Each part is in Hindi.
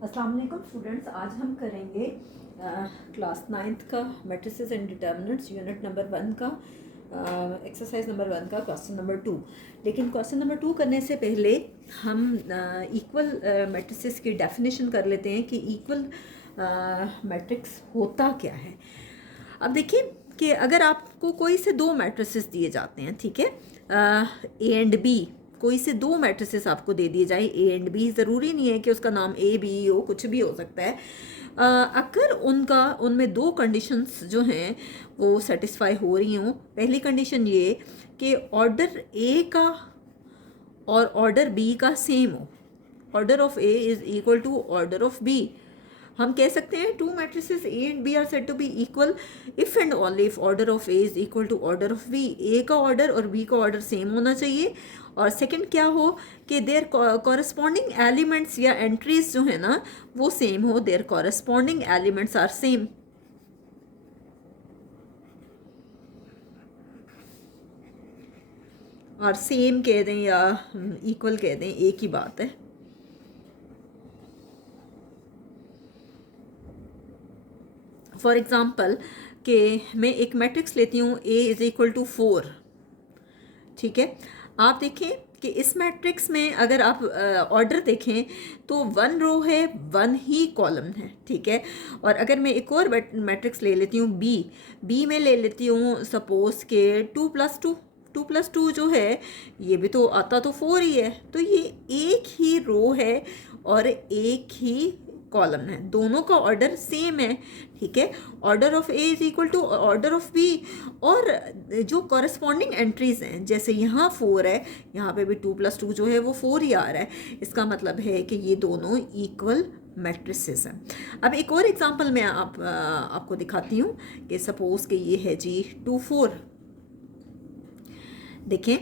अस्सलाम वालेकुम स्टूडेंट्स, आज हम करेंगे क्लास 9th का matrices and determinants unit number 1 का एक्सरसाइज नंबर 1 का क्वेश्चन नंबर 2। लेकिन क्वेश्चन नंबर 2 करने से पहले हम इक्वल मैट्रिसेस की डेफिनेशन कर लेते हैं कि इक्वल मैट्रिक्स होता क्या है। अब देखिए कि अगर आपको कोई से दो मैट्रिसेस दिए जाते हैं, ठीक है, ए एंड बी, कोई से दो मैट्रिसेस आपको दे दिए जाए ए एंड बी, ज़रूरी नहीं है कि उसका नाम ए बी हो, कुछ भी हो सकता है। अगर उनमें दो कंडीशंस जो हैं वो सेटिस्फाई हो रही हों। पहली कंडीशन ये कि ऑर्डर ए का और ऑर्डर बी का सेम हो, order of A is equal to order of B. हम कह सकते हैं two matrices A and B are said to be equal if and only if order of A is equal to order of B. A का ऑर्डर और बी का ऑर्डर सेम होना चाहिए। और सेकंड क्या हो कि देयर कॉरस्पॉन्डिंग एलिमेंट्स या एंट्रीज जो है ना वो सेम हो, their corresponding elements are same. और सेम कह दें या इक्वल कह दें, एक ही बात है। फॉर एग्ज़ाम्पल कि मैं एक मैट्रिक्स लेती हूँ ए इज़ इक्वल टू 4, ठीक है। आप देखें कि इस मैट्रिक्स में अगर आप ऑर्डर देखें तो 1 रो है, 1 ही कॉलम है, ठीक है। और अगर मैं एक और मैट्रिक्स ले लेती हूँ बी में ले लेती हूँ सपोज के 2+2 जो है ये भी तो आता तो 4 ही है, तो ये एक ही रो है और एक ही कॉलम है, दोनों का ऑर्डर सेम है, ठीक है। Order of A is equal to order of B. और जो कॉरस्पॉन्डिंग एंट्रीज हैं, जैसे यहाँ 4 है, यहाँ पे भी 2+2 जो है वो 4 ही आ रहा है, इसका मतलब है कि ये दोनों इक्वल मैट्रिसेस हैं। अब एक और एग्जांपल मैं आपको दिखाती हूँ कि सपोज कि ये है जी 2 4। देखें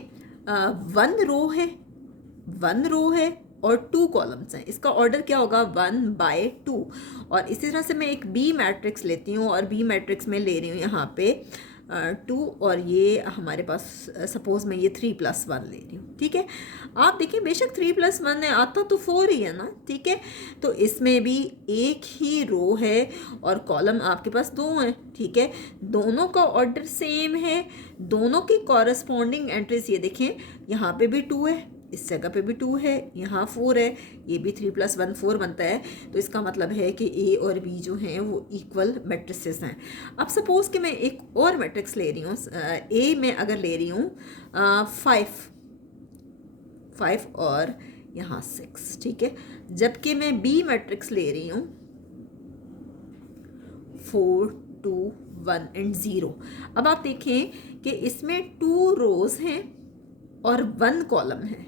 1 रो है और 2 कॉलम्स हैं, इसका ऑर्डर क्या होगा 1/2। और इसी तरह से मैं एक बी मैट्रिक्स लेती हूँ और बी मैट्रिक्स में ले रही हूँ यहाँ पे 2 और ये हमारे पास सपोज मैं ये 3+1 ले रही हूँ, ठीक है। आप देखिए बेशक 3+1 है, आता तो 4 ही है ना, ठीक है। तो इसमें भी एक ही रो है और कॉलम आपके पास 2 हैं, ठीक है। दोनों का ऑर्डर सेम है, दोनों की कॉरस्पॉन्डिंग एंट्रीज ये देखें, यहाँ पे भी 2 है, इस जगह पे भी 2 है, यहाँ 4 है, ये भी 3+1 4 बनता है। तो इसका मतलब है कि ए और बी जो हैं वो इक्वल मैट्रिसेस हैं। अब सपोज कि मैं एक और मैट्रिक्स ले रही हूँ, ए में अगर ले रही हूँ 5 और यहाँ 6, ठीक है। जबकि मैं बी मैट्रिक्स ले रही हूँ 4 2 1 एंड 0। अब आप देखें कि इसमें 2 रोज हैं और 1 कॉलम है,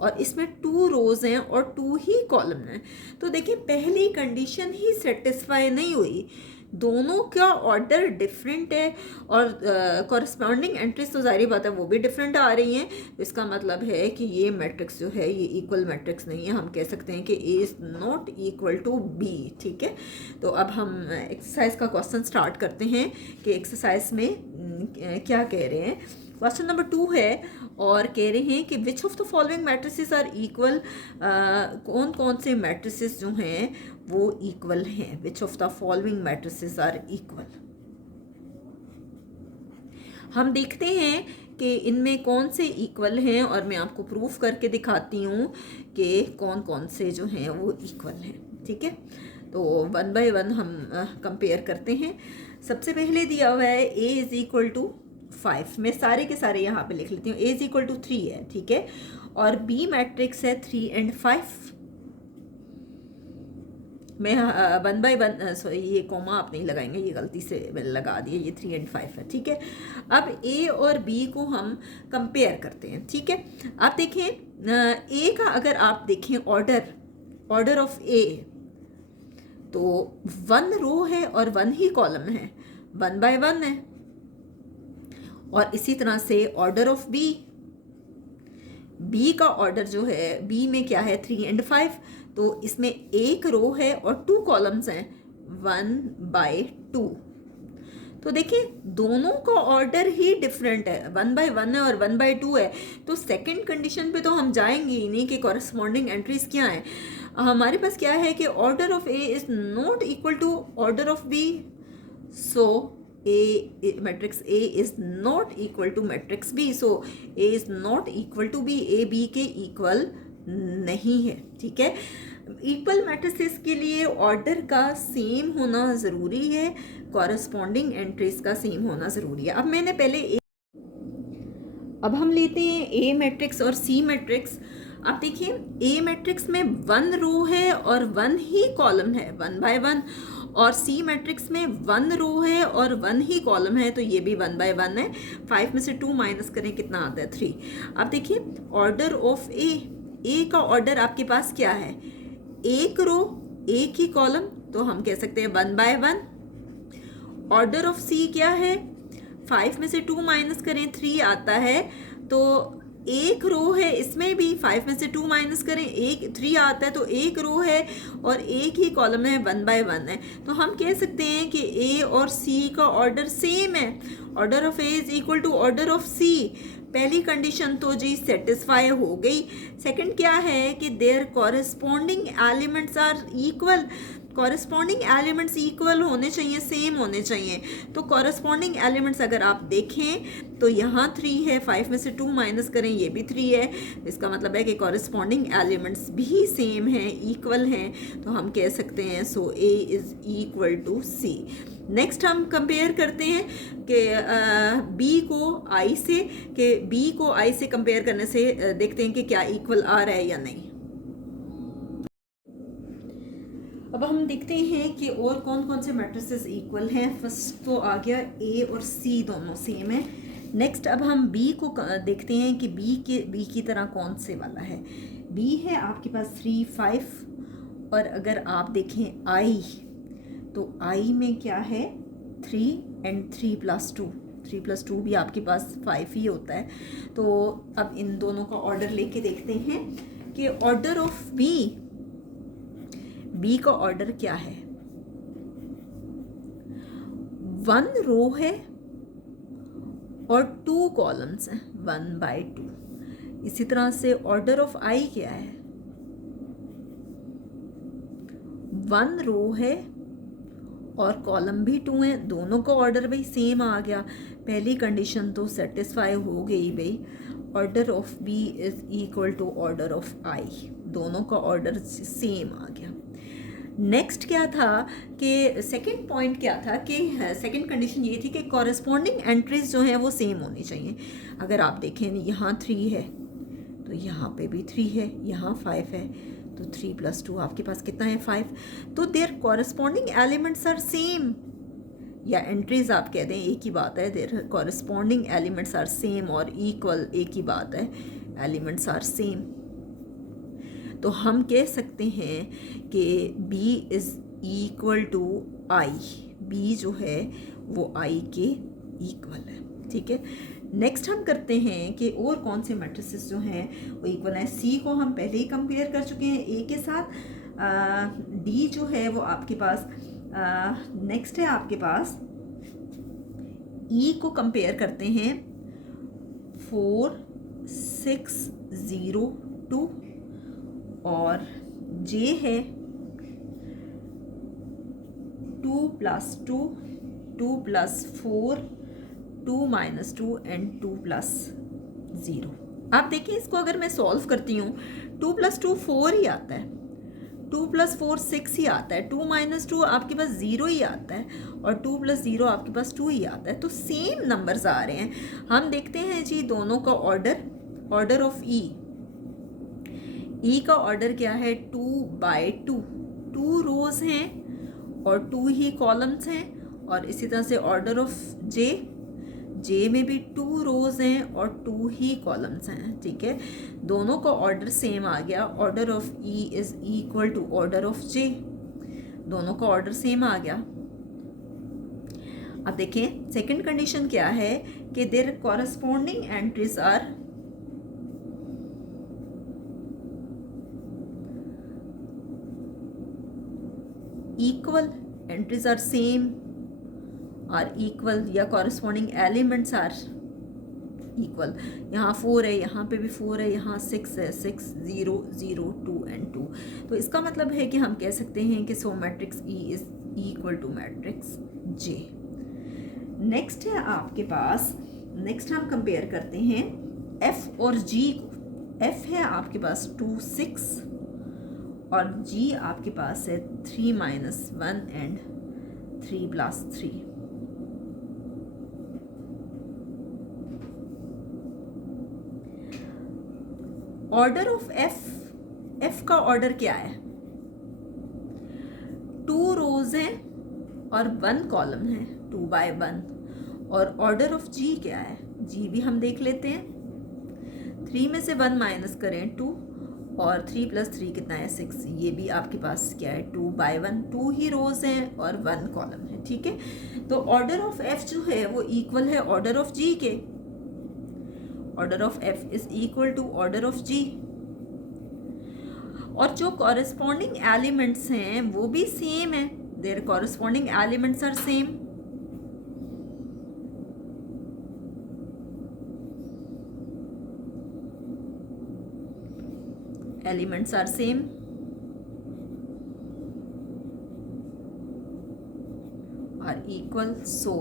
और इसमें 2 रोज हैं और 2 ही कॉलम हैं। तो देखिए पहली कंडीशन ही सेटिस्फाई नहीं हुई, दोनों का ऑर्डर डिफरेंट है और कॉरस्पॉन्डिंग एंट्रीज तो जाहिर बात है वो भी डिफरेंट आ रही हैं। तो इसका मतलब है कि ये मैट्रिक्स जो है ये इक्वल मैट्रिक्स नहीं है, हम कह सकते हैं कि A is not equal to B, ठीक है। तो अब हम एक्सरसाइज का क्वेश्चन स्टार्ट करते हैं कि एक्सरसाइज में क्या कह रहे हैं। क्वेश्चन नंबर 2 है और कह रहे हैं कि which of the following matrices are equal, कौन कौन से मैट्रिसेस जो हैं वो इक्वल हैं, which of the following matrices are equal. हम देखते हैं कि इनमें कौन से इक्वल हैं और मैं आपको प्रूफ करके दिखाती हूँ कि कौन कौन से जो हैं वो इक्वल हैं, ठीक है। तो 1 बाय 1 हम कंपेयर करते हैं। सबसे पहले दिया हुआ है ए इज इक्वल टू 5, मैं सारे के सारे यहाँ पे लिख लेती हूँ। ए इज इक्वल टू 3 है, ठीक है। और बी मैट्रिक्स है 3 एंड 5। मैं 1 बाय 1 सॉरी ये कोमा आप नहीं लगाएंगे, ये गलती से मैंने लगा दिया, ये 3 एंड 5 है, ठीक है। अब ए और बी को हम कंपेयर करते हैं, ठीक है। आप देखें ए का अगर आप देखें ऑर्डर ऑफ ए तो 1 रो है और 1 ही कॉलम है, 1 बाय 1 है। और इसी तरह से ऑर्डर ऑफ बी का ऑर्डर जो है बी में क्या है 3 एंड 5, तो इसमें एक रो है और 2 कॉलम्स हैं 1/2। तो देखिए दोनों का ऑर्डर ही डिफरेंट है, 1/1 है और 1/2 है। तो सेकंड कंडीशन पे तो हम जाएंगे ही नहीं कि कॉरस्पॉन्डिंग एंट्रीज क्या हैं। हमारे पास क्या है कि order of A is not equal to order of B, so a matrix A is not equal to matrix B, so A is not equal to B, A B के इक्वल नहीं है। ठीक है, इक्वल मैट्रिसेस के लिए ऑर्डर का सेम होना ज़रूरी है, कॉरस्पॉन्डिंग एंट्रीज का सेम होना ज़रूरी है। अब मैंने पहले अब हम लेते हैं ए मैट्रिक्स और सी मैट्रिक्स। अब देखिए ए मैट्रिक्स में 1 रो है और 1 ही कॉलम है, 1/1, और सी मैट्रिक्स में 1 रो है और 1 ही कॉलम है, तो ये भी 1/1 है। 5 में से 2 माइनस करें कितना आता है, 3। अब देखिए ऑर्डर ऑफ ए का ऑर्डर आपके पास क्या है, एक रो एक ही कॉलम, तो हम कह सकते हैं 1/1। ऑर्डर ऑफ सी क्या है, 5 में से 2 माइनस करें 3 आता है, तो एक रो है, इसमें भी 5 में से 2 माइनस करें 3 आता है, तो एक रो है और एक ही कॉलम है, 1/1 है। तो हम कह सकते हैं कि ए और सी का ऑर्डर सेम है, order of A is equal to order of C. पहली कंडीशन तो जी सेटिस्फाई हो गई। सेकंड क्या है कि their corresponding elements are equal, corresponding elements equal होने चाहिए, सेम होने चाहिए। तो कॉरेस्पॉन्डिंग एलिमेंट्स अगर आप देखें तो यहाँ 3 है, 5 में से 2 माइनस करें ये भी 3 है, इसका मतलब है कि कॉरेस्पॉन्डिंग एलिमेंट्स भी सेम हैं, इक्वल हैं, तो हम कह सकते हैं so A is equal to C. Next हम कंपेयर करते हैं कि बी को आई से, कि बी को आई से कंपेयर करने से देखते हैं कि क्या इक्वल आ रहा है या नहीं। अब हम देखते हैं कि और कौन कौन से मैट्रिसेस इक्वल हैं। फर्स्ट तो आ गया ए और सी दोनों सेम है। नेक्स्ट अब हम बी को देखते हैं कि बी की तरह कौन से वाला है। बी है आपके पास 3, 5, और अगर आप देखें आई, तो आई में क्या है 3 एंड 3 + 2, 3 + 2 भी आपके पास 5 ही होता है। तो अब इन दोनों का ऑर्डर लेके देखते हैं कि ऑर्डर ऑफ बी का ऑर्डर क्या है। 1 रो है और 2 कॉलम्स हैं, 1/2। इसी तरह से ऑर्डर ऑफ आई क्या है, 1 रो है और कॉलम भी 2 हैं, दोनों का ऑर्डर भाई सेम आ गया। पहली कंडीशन तो सेटिस्फाई हो गई भाई, order of B is equal to order of I, दोनों का ऑर्डर सेम आ गया। नेक्स्ट क्या था कि सेकंड पॉइंट क्या था कि सेकंड कंडीशन ये थी कि कॉरेस्पॉन्डिंग एंट्रीज जो हैं वो सेम होनी चाहिए। अगर आप देखें यहाँ 3 है तो यहाँ पे भी 3 है, यहाँ 5 है, तो 3 + 2 आपके पास कितना है 5। तो their corresponding elements are same, या एंट्रीज आप कह दें, एक ही बात है। Their corresponding elements are same और इक्वल, एक ही बात है, एलिमेंट्स आर सेम। तो हम कह सकते हैं कि B is equal to I, B जो है वो I के इक्वल है। ठीक है, नेक्स्ट हम करते हैं कि और कौन से मैट्रिसेस जो हैं वो इक्वल हैं। C को हम पहले ही कंपेयर कर चुके हैं A के साथ। D जो है वो आपके पास नेक्स्ट है, आपके पास E को कंपेयर करते हैं 4, 6, 0, 2, और J है 2 + 2, 2 + 4, 2 - 2 एंड 2 + 0। आप देखिए इसको अगर मैं सॉल्व करती हूँ, 2 + 2 4 ही आता है, 2 + 4 6 ही आता है, 2 - 2 आपके पास 0 ही आता है, और 2 + 0 आपके पास 2 ही आता है। तो सेम नंबर्स आ रहे हैं। हम देखते हैं जी दोनों का ऑर्डर ऑफ ई का ऑर्डर क्या है 2/2, 2 रोज हैं और 2 ही कॉलम्स हैं। और इसी तरह से ऑर्डर ऑफ जे में भी 2 रोज हैं और 2 ही कॉलम्स हैं। ठीक है, दोनों का ऑर्डर सेम आ गया। Order of E is equal to order of J, दोनों का ऑर्डर सेम आ गया। अब देखें सेकंड कंडीशन क्या है कि their corresponding entries are equal, entries are same. Are equal या कॉरस्पॉन्डिंग एलिमेंट्स आर इक्वल। यहाँ 4 है, यहाँ पे भी 4 है, यहाँ 6 है, 6 0 0 2 एंड 2। तो इसका मतलब है कि हम कह सकते हैं कि so matrix E is equal to matrix J. Next है आपके पास, नेक्स्ट हम कंपेयर करते हैं एफ और जी को। एफ है आपके पास 2 6 और जी आपके पास है 3 -1 and 3 +3। Order of F, F का ऑर्डर क्या है? 2 रोज हैं और 1 कॉलम है, 2 by 1। और ऑर्डर ऑफ जी क्या है? जी भी हम देख लेते हैं। 3 में से 1 माइनस करें 2 और 3 + 3 कितना है 6। ये भी आपके पास क्या है 2 by 1, 2 ही रोज हैं और 1 कॉलम है, ठीक है। तो ऑर्डर ऑफ एफ जो है वो इक्वल है ऑर्डर ऑफ जी के। Order of F is equal to order of G. और जो कॉरेस्पॉन्डिंग एलिमेंट्स हैं वो भी सेम है, their corresponding elements are same. Elements are same are equal, so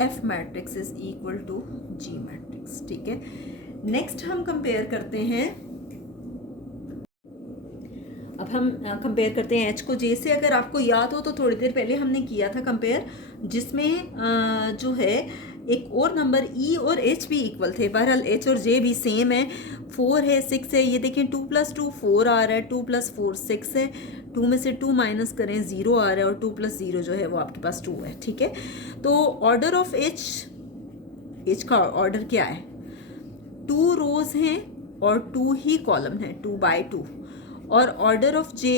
F matrix is equal to G matrix, ठीक है। नेक्स्ट हम कंपेयर करते हैं, अब हम कंपेयर करते हैं एच को जे से। अगर आपको याद हो तो थोड़ी देर पहले हमने किया था कंपेयर, जिसमें जो है एक और नंबर ई और एच भी इक्वल थे। बहरहाल एच और जे भी सेम है। 4 है 6 है, ये देखें 2 + 2 4 आ रहा है, 2 + 4 6 है, 2 में से 2 माइनस करें 0 आ रहा है और 2 + 0 जो है वो आपके पास 2 है, ठीक है। तो ऑर्डर ऑफ एच, एच का ऑर्डर क्या है? 2 रोज हैं और 2 ही कॉलम है, 2 by 2। और ऑर्डर ऑफ जे,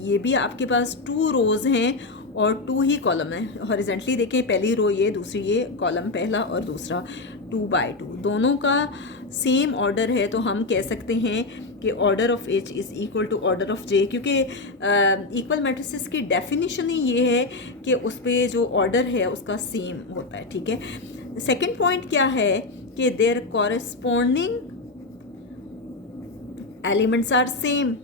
ये भी आपके पास 2 रोज हैं और 2 ही कॉलम है। हॉरिजेंटली देखें, पहली रो ये, दूसरी ये, कॉलम पहला और दूसरा, 2 by 2, दोनों का सेम ऑर्डर है। तो हम कह सकते हैं कि order of H is equal to order of J, क्योंकि इक्वल मैट्रिसेस की डेफिनेशन ही ये है कि उस पर जो ऑर्डर है उसका सेम होता है, ठीक है। सेकेंड पॉइंट क्या है कि their corresponding elements are same.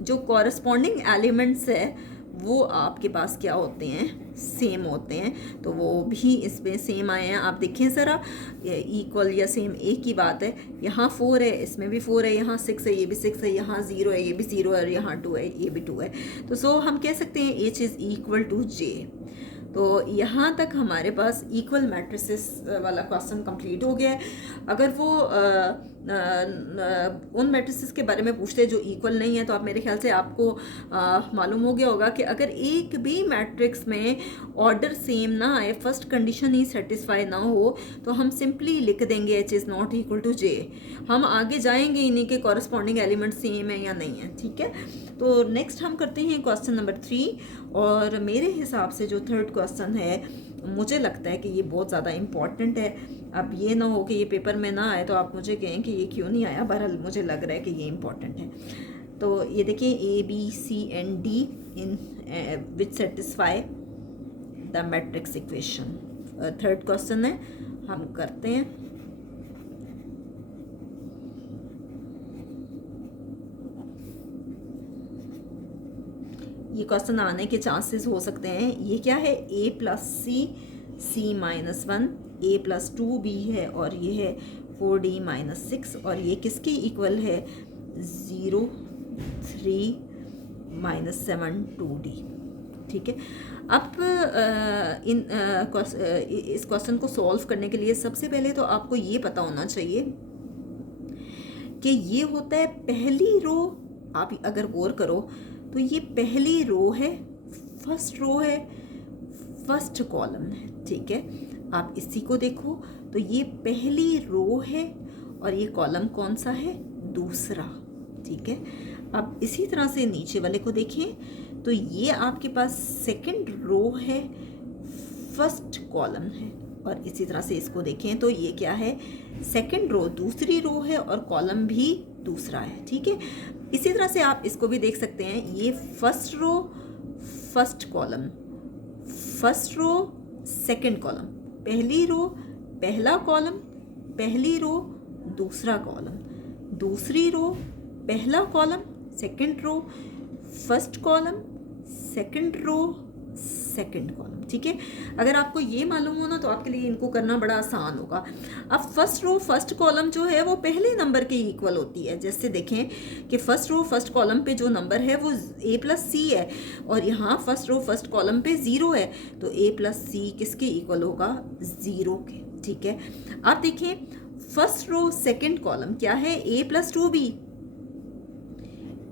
जो कॉरेस्पॉन्डिंग एलिमेंट्स है वो आपके पास क्या होते हैं? सेम होते हैं। तो वो भी इसमें सेम आए हैं। आप देखें ज़रा, इक्वल या सेम एक ही बात है। यहाँ 4 है, इसमें भी 4 है, यहाँ 6 है, ये भी 6 है, यहाँ 0 है, ये भी 0 है, और यहाँ 2 है, ये भी 2 है। तो सो हम कह सकते हैं एच इज़ इक्वल टू जे। तो यहाँ तक हमारे पास इक्वल मैट्रिसेस वाला क्वेश्चन कंप्लीट हो गया है। अगर वो उन मैट्रिसेस के बारे में पूछते हैं जो इक्वल नहीं है, तो आप मेरे ख्याल से आपको मालूम हो गया होगा कि अगर एक भी मैट्रिक्स में ऑर्डर सेम ना आए, फर्स्ट कंडीशन ही सेटिस्फाई ना हो, तो हम सिंपली लिख देंगे H is not equal to J. हम आगे जाएंगे इन्हीं के कॉरस्पॉन्डिंग एलिमेंट सेम है या नहीं है, ठीक है। तो नेक्स्ट हम करते हैं क्वेश्चन नंबर 3। और मेरे हिसाब से जो थर्ड क्वेश्चन है, मुझे लगता है कि ये बहुत ज़्यादा इम्पॉर्टेंट है। अब ये ना हो कि ये पेपर में ना आए तो आप मुझे कहें कि ये क्यों नहीं आया। बहरहाल मुझे लग रहा है कि ये इम्पॉर्टेंट है। तो ये देखिए, A B C and D in which satisfy the matrix equation. Third question है, हम करते हैं। ये क्वेश्चन आने के चांसेस हो सकते हैं। ये क्या है? A + C, C - 1, A + 2B है, और ये है 4D - 6, और ये किसके इक्वल है? 0 3 - 7 2D, ठीक है। अब इस क्वेश्चन को सॉल्व करने के लिए सबसे पहले तो आपको ये पता होना चाहिए कि ये होता है पहली रो। आप अगर गौर करो तो ये पहली रो है, फर्स्ट रो है, फर्स्ट कॉलम है, ठीक है। आप इसी को देखो तो ये पहली रो है और ये कॉलम कौन सा है? दूसरा, ठीक है। अब इसी तरह से नीचे वाले को देखें तो ये आपके पास सेकंड रो है, फर्स्ट कॉलम है, और इसी तरह से इसको देखें तो ये क्या है? सेकंड रो, दूसरी रो है, और कॉलम भी दूसरा है, ठीक है। इसी तरह से आप इसको भी देख सकते हैं, ये first row, first column, first row second column, पहली रो पहला कॉलम, पहली रो दूसरा कॉलम, दूसरी रो पहला column, second row first column, second row second column. ठीक है, अगर आपको ये मालूम हो ना तो आपके लिए इनको करना बड़ा आसान होगा। अब फर्स्ट रो फर्स्ट कॉलम जो है वो पहले नंबर के इक्वल होती है। जैसे देखें कि फर्स्ट रो फर्स्ट कॉलम पे जो नंबर है वो a प्लस सी है, और यहाँ फर्स्ट रो फर्स्ट कॉलम पे 0 है, तो a प्लस सी किसके इक्वल होगा? 0 के। ठीक है, अब देखें फर्स्ट रो सेकेंड कॉलम क्या है? a plus 2b,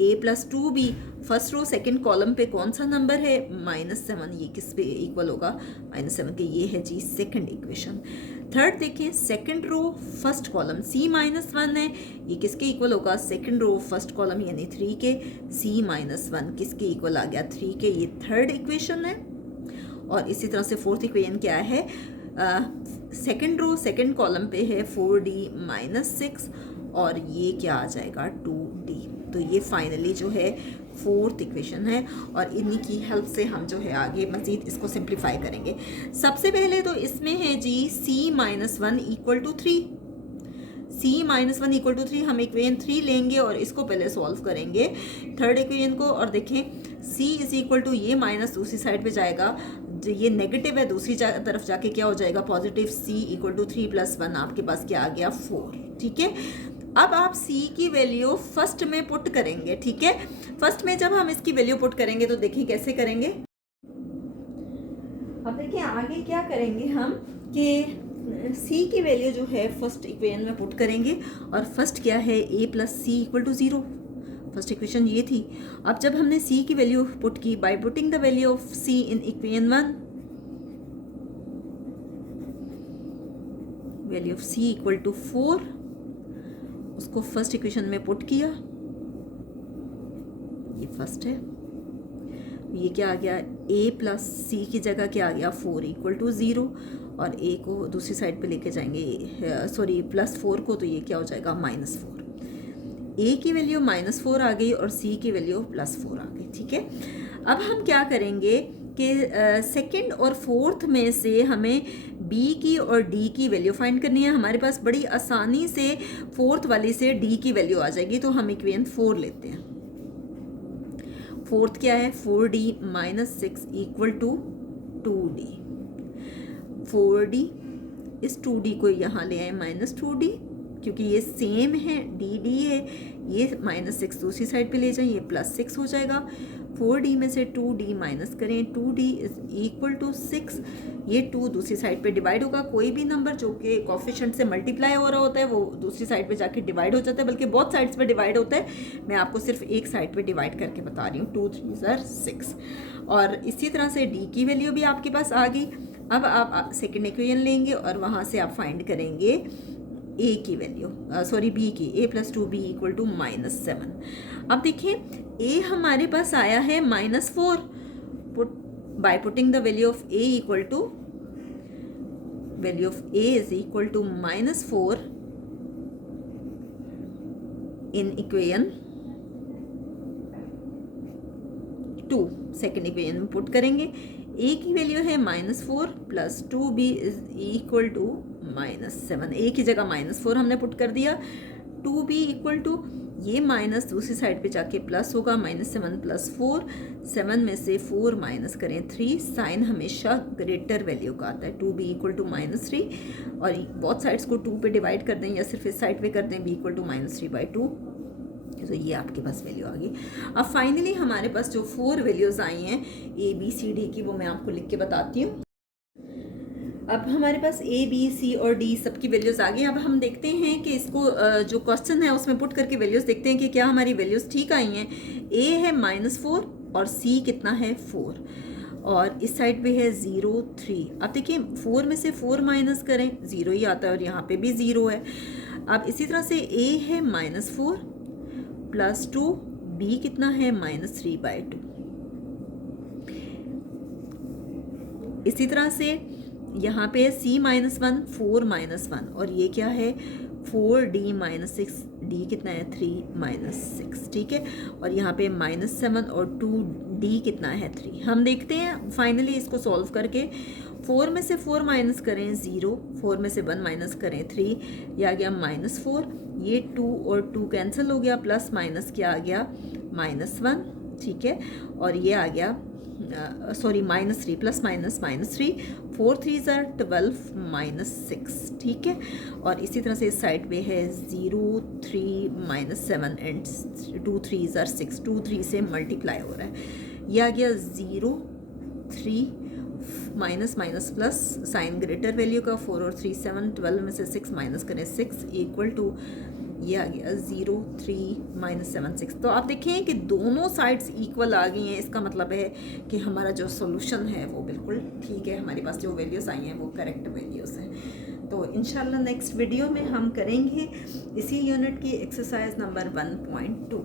a plus 2b। First row second column पे कौन सा नंबर है? -7, ये किस पे इक्वल होगा? -7 के। ये है जी सेकंड इक्वेशन। थर्ड देखें, second row first column C-1 है, ये किसके इक्वल होगा? सेकंड रो फर्स्ट कॉलम यानी 3 के, C-1 किसके इक्वल आ गया? 3 के। ये थर्ड इक्वेशन है। और इसी तरह से फोर्थ इक्वेशन क्या है? सेकंड रो सेकंड कॉलम पे है 4D-6, और ये क्या आ जाएगा? 2D। तो ये फाइनली जो है फोर्थ इक्वेशन है, और इन्हीं की हेल्प से हम जो है आगे मज़ीद इसको सिंप्लीफाई करेंगे। सबसे पहले तो इसमें है जी C-1 = 3, C-1 = 3। हम इक्वेशन 3 लेंगे और इसको पहले सॉल्व करेंगे थर्ड इक्वेशन को, और देखें C = ये माइनस दूसरी साइड पे जाएगा, ये नेगेटिव है, दूसरी तरफ जाके क्या हो जाएगा? पॉजिटिव। C = 3 + 1 आपके पास क्या आ गया? 4। ठीक है, अब आप C की वैल्यू फर्स्ट में पुट करेंगे। ठीक है, फर्स्ट में जब हम इसकी वैल्यू पुट करेंगे तो देखिए कैसे करेंगे। अब देखिए आगे क्या करेंगे हम कि C की वैल्यू जो है फर्स्ट इक्वेशन में पुट करेंगे, और फर्स्ट क्या है? a + c = 0। फर्स्ट इक्वेशन ये थी। अब जब हमने C की वैल्यू पुट की by putting the value of C in equation 1, value of C = 4, उसको फर्स्ट इक्वेशन में पुट किया, ये फर्स्ट है, ये क्या आ गया? a + c की जगह क्या आ गया? 4 = 0, और a को दूसरी साइड पे लेके जाएंगे, सॉरी +4 को, तो ये क्या हो जाएगा? -4। a की वैल्यू -4 आ गई और c की वैल्यू +4 आ गई। ठीक है, अब हम क्या करेंगे कि सेकंड और फोर्थ में से हमें b की और d की वैल्यू फाइंड करनी है। हमारे पास बड़ी आसानी से फोर्थ वाली से d की वैल्यू आ जाएगी, तो हम इक्वेशन 4 लेते हैं। फोर्थ क्या है? 4D-6 = 2D। 4D, इस 2D को यहाँ ले आए -2D, क्योंकि ये सेम है, dd है, ये -6 दूसरी साइड पे ले जाएं, ये +6 हो जाएगा। 4D में से 2D माइनस करें, 2D = 6, ये 2 दूसरी साइड पे डिवाइड होगा। कोई भी नंबर जो कि कोफिशिएंट से मल्टीप्लाई हो रहा होता है वो दूसरी साइड पे जाके डिवाइड हो जाता है, बल्कि बहुत साइड्स पे डिवाइड होता है। मैं आपको सिर्फ एक साइड पे डिवाइड करके बता रही हूँ। 2 3 6। और इसी तरह से D की वैल्यू भी आपके पास आ गई। अब आप सेकेंड इक्वेशन लेंगे और वहाँ से आप फाइंड करेंगे a की वैल्यू, सॉरी b की, a + 2b = -7। अब देखिए a हमारे पास आया है -4, by putting the value of a = value of a is equal to -4 in equation 2। Second equation में पुट करेंगे, a की वैल्यू है -4 + 2b is equal to -7। a की जगह -4 हमने पुट कर दिया, 2b = ये माइनस दूसरी साइड पे जाके प्लस होगा, -7 + 4, 7 में से 4 माइनस करें 3, साइन हमेशा ग्रेटर वैल्यू का आता है। 2b = -3, और बहुत साइड्स को 2 पे डिवाइड कर दें या सिर्फ इस साइड पे कर दें, b = -3/2, तो ये आपके पास वैल्यू आ गई। अब फाइनली हमारे पास जो 4 वैल्यूज़ आई हैं a b c d की, वो मैं आपको लिख के बताती हूँ। अब हमारे पास a b c और d सबकी वैल्यूज़ आ गई। अब हम देखते हैं कि इसको जो क्वेश्चन है उसमें पुट करके वैल्यूज़ देखते हैं कि क्या हमारी वैल्यूज़ ठीक आई हैं। a है -4 और c कितना है? 4, और इस साइड पे है 0 3। अब देखिए 4 में से 4 माइनस करें, 0 ही आता है, और यहाँ पे भी 0 है। अब इसी तरह से a है -4 + 2, b कितना है? -3/2। इसी तरह से यहाँ पे C -1 4 -1, और ये क्या है? 4D-6 डी कितना है 3 - 6, ठीक है। और यहाँ पे -7 और 2 डी कितना है 3। हम देखते हैं फाइनली इसको सॉल्व करके। 4 में से 4 माइनस करें 0, 4 में से 1 माइनस करें 3, ये आ गया -4। ये 2 और 2 कैंसिल हो गया, प्लस माइनस क्या आ गया -1, ठीक है। और ये आ गया सॉरी -3 प्लस -3, 4 3 ज़ार 12 -6, ठीक है। और इसी तरह से इस साइड पे है 0 3 -7 एंड 2 3 ज़ार 6, 2 3 से मल्टीप्लाई हो रहा है। यह आ गया 0 3 minus minus plus, sign greater value का 4 और 3 7, 12 में से 6 माइनस करें 6 इक्वल टू ये आ गया 0 3 -7 6। तो आप देखें कि दोनों साइड्स इक्वल आ गई हैं। इसका मतलब है कि हमारा जो सोल्यूशन है वो बिल्कुल ठीक है, हमारे पास जो वैल्यूज़ आई हैं वो करेक्ट वैल्यूज़ हैं। तो इंशाल्लाह नेक्स्ट वीडियो में हम करेंगे इसी यूनिट की एक्सरसाइज नंबर 1.2।